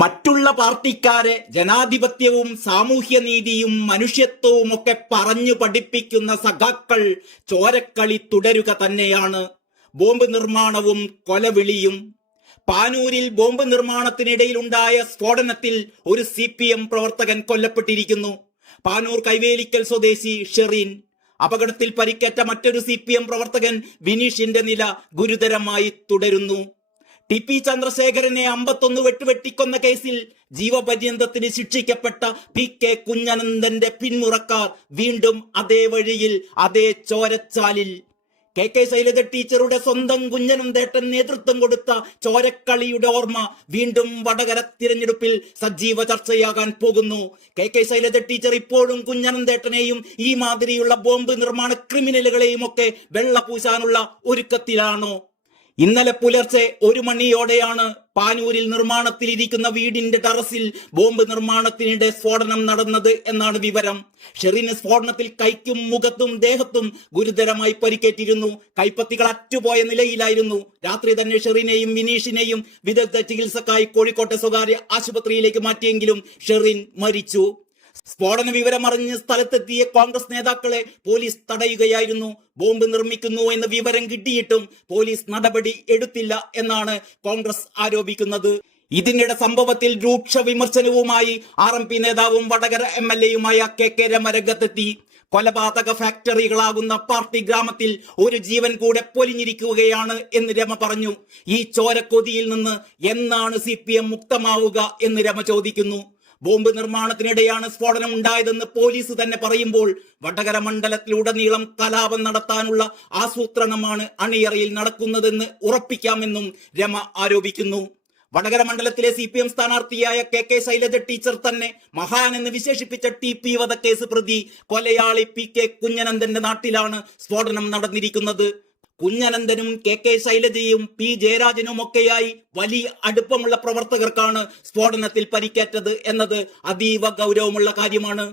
മറ്റുള്ള പാർട്ടിക്കാരെ ജനാധിപത്യവും സാമൂഹ്യനീതിയും മനുഷ്യത്വവും ഒക്കെ പറഞ്ഞു പഠിപ്പിക്കുന്ന സഖാക്കൾ ചോരക്കളി തുടരുക തന്നെയാണ്. ബോംബ് നിർമ്മാണവും കൊലവിളിയും. പാനൂരിൽ ബോംബ് നിർമ്മാണത്തിനിടയിലുണ്ടായ സ്ഫോടനത്തിൽ ഒരു CPM പ്രവർത്തകൻ കൊല്ലപ്പെട്ടിരിക്കുന്നു. പാനൂർ കൈവേലിക്കൽ സ്വദേശി ഷെറിൻ. അപകടത്തിൽ പരിക്കേറ്റ മറ്റൊരു CPM പ്രവർത്തകൻ വിനീഷിന്റെ നില ഗുരുതരമായി തുടരുന്നു. TP ചന്ദ്രശേഖരനെ 51 വെട്ടുവെട്ടിക്കൊന്ന കേസിൽ ജീവപര്യന്തത്തിന് ശിക്ഷിക്കപ്പെട്ട PK കുഞ്ഞനന്ദന്റെ പിന്മുറക്കാർ വീണ്ടും അതേ വഴിയിൽ, അതേ ചോരച്ചാലിൽ. KK ശൈലജ ടീച്ചറുടെ സ്വന്തം കുഞ്ഞനന്തേട്ടൻ നേതൃത്വം കൊടുത്ത ചോരക്കളിയുടെ ഓർമ്മ വീണ്ടും വടകര തിരഞ്ഞെടുപ്പിൽ സജീവ ചർച്ചയാകാൻ പോകുന്നു. KK ശൈലജ ടീച്ചർ ഇപ്പോഴും കുഞ്ഞനന്തേട്ടനെയും ഈ മാതിരിയുള്ള ബോംബ് നിർമ്മാണ ക്രിമിനലുകളെയും ഒക്കെ വെള്ളപൂശാനുള്ള ഒരുക്കത്തിലാണോ? ഇന്നലെ പുലർച്ചെ 1 മണിയോടെയാണ് പാനൂരിൽ നിർമ്മാണത്തിലിരിക്കുന്ന വീടിന്റെ ടെറസിൽ ബോംബ് നിർമ്മാണത്തിനിടെ സ്ഫോടനം നടന്നത് എന്നാണ് വിവരം. ഷെറിന് സ്ഫോടനത്തിൽ കൈക്കും മുഖത്തും ദേഹത്തും ഗുരുതരമായി പരിക്കേറ്റിരുന്നു. കൈപ്പത്തികൾ അറ്റുപോയ നിലയിലായിരുന്നു. രാത്രി തന്നെ ഷെറിനെയും വിനീഷിനെയും വിദഗ്ധ ചികിത്സക്കായി കോഴിക്കോട്ടെ സ്വകാര്യ ആശുപത്രിയിലേക്ക് മാറ്റിയെങ്കിലും ഷെറിൻ മരിച്ചു. സ്ഫോടന വിവരമറിഞ്ഞ് സ്ഥലത്തെത്തിയ കോൺഗ്രസ് നേതാക്കളെ പോലീസ് തടയുകയായിരുന്നു. ബോംബ് നിർമ്മിക്കുന്നു എന്ന് വിവരം കിട്ടിയിട്ടും പോലീസ് നടപടി എടുത്തില്ല എന്നാണ് കോൺഗ്രസ് ആരോപിക്കുന്നത്. ഇതിനിടെ സംഭവത്തിൽ രൂക്ഷ വിമർശനവുമായി RMP നേതാവും വടകര MLA KK രമ രംഗത്തെത്തി. കൊലപാതക ഫാക്ടറികളാകുന്ന പാർട്ടി ഗ്രാമത്തിൽ ഒരു ജീവൻ കൂടെ പൊലിഞ്ഞിരിക്കുകയാണ് എന്ന് രമ പറഞ്ഞു. ഈ ചോരക്കൊതിയിൽ നിന്ന് എന്നാണ് CPM മുക്തമാവുക എന്ന് രമ ചോദിക്കുന്നു. ബോംബ് നിർമ്മാണത്തിനിടെയാണ് സ്ഫോടനം ഉണ്ടായതെന്ന് പോലീസ് തന്നെ പറയുമ്പോൾ വടകര മണ്ഡലത്തിലുടനീളം കലാപം നടത്താനുള്ള ആസൂത്രണമാണ് അണിയറയിൽ നടക്കുന്നതെന്ന് ഉറപ്പിക്കാമെന്നും രമ ആരോപിക്കുന്നു. വടകര മണ്ഡലത്തിലെ CPM സ്ഥാനാർത്ഥിയായ KK ശൈലജ ടീച്ചർ തന്നെ മഹാൻ എന്ന് വിശേഷിപ്പിച്ച TP വധക്കേസ് പ്രതി കൊലയാളി PK കുഞ്ഞനന്ദന്റെ നാട്ടിലാണ് സ്ഫോടനം നടന്നിരിക്കുന്നത്. കുഞ്ഞനന്ദനും KK ശൈലജയും P ജയരാജനും ഒക്കെയായി വലിയ അടുപ്പമുള്ള പ്രവർത്തകർക്കാണ് സ്ഫോടനത്തിൽ പരിക്കേറ്റത് എന്നത് അതീവ ഗൗരവമുള്ള കാര്യമാണ്.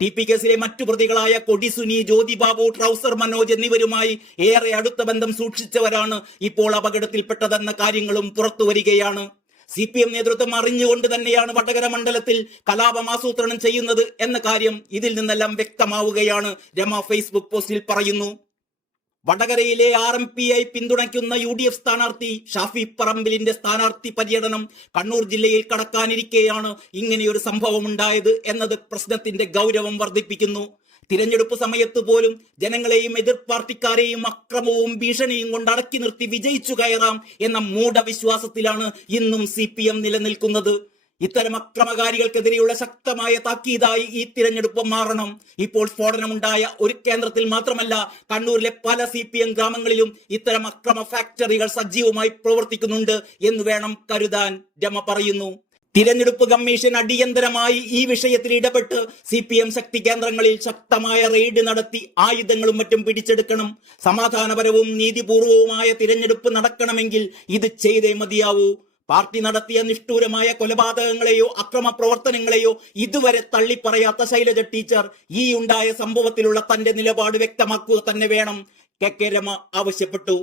TP കേസിലെ മറ്റു പ്രതികളായ കൊടിസുനി, ജ്യോതിബാബു, ട്രൗസർ മനോജ് എന്നിവരുമായി ഏറെ അടുത്ത ബന്ധം സൂക്ഷിച്ചവരാണ് ഇപ്പോൾ അപകടത്തിൽപ്പെട്ടതെന്ന കാര്യങ്ങളും പുറത്തു വരികയാണ്. CPM നേതൃത്വം അറിഞ്ഞുകൊണ്ട് തന്നെയാണ് വടകര മണ്ഡലത്തിൽ കലാപം ആസൂത്രണം ചെയ്യുന്നത് എന്ന കാര്യം ഇതിൽ നിന്നെല്ലാം വ്യക്തമാവുകയാണ്. രമ ഫേസ്ബുക്ക് പോസ്റ്റിൽ പറയുന്നു. വടകരയിലെ RMPI പിന്തുണയ്ക്കുന്ന UDF സ്ഥാനാർത്ഥി ഷാഫി പറമ്പിലിന്റെ സ്ഥാനാർത്ഥി പര്യടനം കണ്ണൂർ ജില്ലയിൽ കടക്കാനിരിക്കെയാണ് ഇങ്ങനെയൊരു സംഭവം ഉണ്ടായത് എന്നത് പ്രശ്നത്തിന്റെ ഗൗരവം വർദ്ധിപ്പിക്കുന്നു. തിരഞ്ഞെടുപ്പ് സമയത്ത് പോലും ജനങ്ങളെയും എതിർ പാർട്ടിക്കാരെയും അക്രമവും ഭീഷണിയും കൊണ്ട് അടക്കി നിർത്തി വിജയിച്ചു കയറാം എന്ന മൂഢവിശ്വാസത്തിലാണ് ഇന്നും CPM നിലനിൽക്കുന്നത്. ഇത്തരം അക്രമകാരികൾക്കെതിരെയുള്ള ശക്തമായ താക്കീതായി ഈ തിരഞ്ഞെടുപ്പ് മാറണം. ഇപ്പോൾ സ്ഫോടനമുണ്ടായ ഒരു കേന്ദ്രത്തിൽ മാത്രമല്ല, കണ്ണൂരിലെ പല CPM ഗ്രാമങ്ങളിലും ഇത്തരം അക്രമ ഫാക്ടറികൾ സജീവമായി പ്രവർത്തിക്കുന്നുണ്ട് എന്ന് വേണം കരുതാൻ, രമ പറയുന്നു. തിരഞ്ഞെടുപ്പ് കമ്മീഷൻ അടിയന്തരമായി ഈ വിഷയത്തിൽ ഇടപെട്ട് CPM ശക്തി കേന്ദ്രങ്ങളിൽ ശക്തമായ റെയ്ഡ് നടത്തി ആയുധങ്ങളും മറ്റും പിടിച്ചെടുക്കണം. സമാധാനപരവും നീതിപൂർവവുമായ തിരഞ്ഞെടുപ്പ് നടക്കണമെങ്കിൽ ഇത് ചെയ്തേ മതിയാവൂ. പാർട്ടി നടത്തിയ നിഷ്ഠൂരമായ കൊലപാതകങ്ങളെയോ അക്രമ പ്രവർത്തനങ്ങളെയോ ഇതുവരെ തള്ളിപ്പറയാത്ത ശൈലജ ടീച്ചർ ഈ ഉണ്ടായ സംഭവത്തിലുള്ള തന്റെ നിലപാട് വ്യക്തമാക്കുക തന്നെ വേണം, KK രമ ആവശ്യപ്പെട്ടു.